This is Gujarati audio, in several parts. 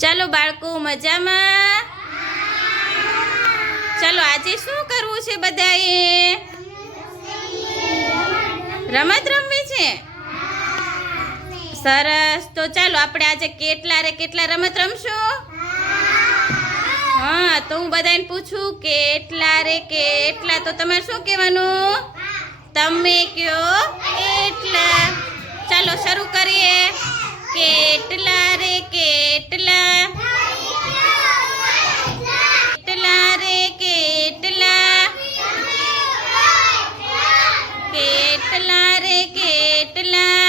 ચાલો બાળકો મજામાં? ચાલો આજે શું કરવું છે બધાએ? રમત રમવી છે? સરસ. તો ચાલો આપણે આજે કેટલા રમત રમશું? હા, તો હું બધાને પૂછું કેટલા તો તમારે શું કહેવાનું? તમે કયો એટલા. ચાલો શરૂ કરીએ. કેટલા રે કેટલા, કેટલા રે કેટલા, કેટલા રે કેટલા,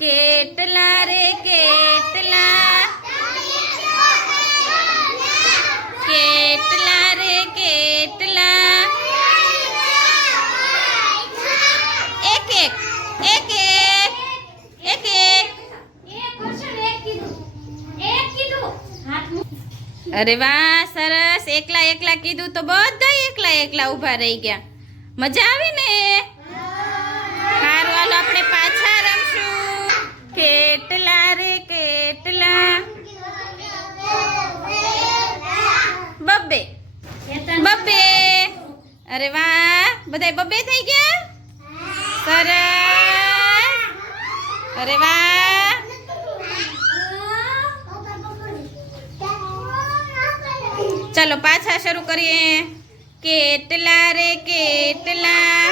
કેટલા રે કેટલા, કેટલા રે કેટલા, એક એક એક એક એક એક. અરે વાહ, સરસ. એકલા કીધું તો બધા એકલા ઊભા રહી ગયા. મજા આવી ને? સારું, હાલો આપણે પાછા રમશું. કેટલા રે કેટલા, બબ્બે બબ્બે. અરે વાહ, બધાય બબ્બે થઈ ગયા. સરસ. અરે વાહ. ચાલો પાછા શરૂ કરીએ. કેટલા રે કેટલા,